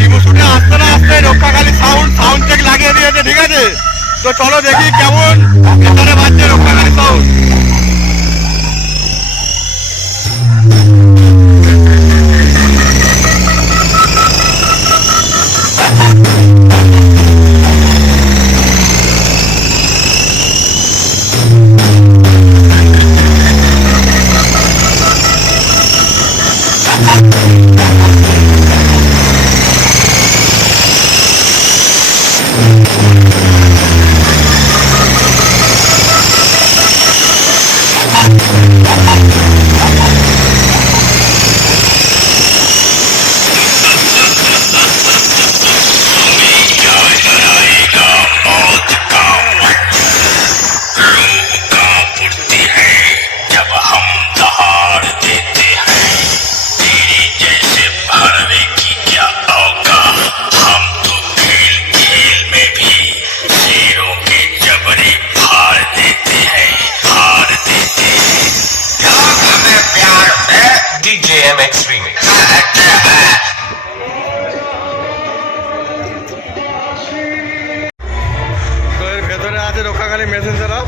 DEMU শুটে আসতে না আসতে রক্ষাকালী সাউন্ড সাউন্ড চেক লাগিয়ে দিয়েছে, ঠিক আছে? তো চলো দেখি কেমন। এখানে বাজছে Rakshakali sound Rakshakali messenger setup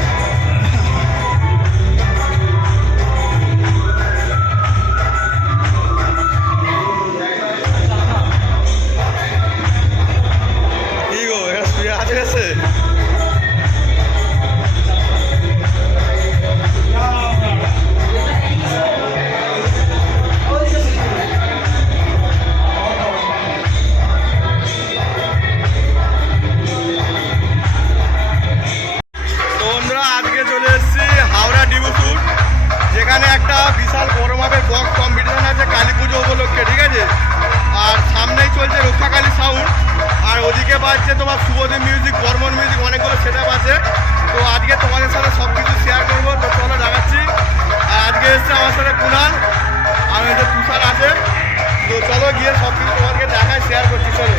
কম বক্স কম্পিটিশন আছে, কালী পুজো উপলক্ষে, ঠিক আছে? আর সামনেই চলছে রক্ষাকালী সাউন্ড আর ওদিকে বাজছে তোমার শুভদেব মিউজিক বর্মন মিউজিক অনেকগুলো সেট আছে। তো আজকে তোমাদের সাথে সব কিছু শেয়ার করব। তো চলো দেখাচ্ছি। আর আজকে এসছে আমার সাথে কুনাল আর হচ্ছে তুষার আছে। তো চলো গিয়ে সব কিছু তোমাকে দেখায় শেয়ার করছি, চলো।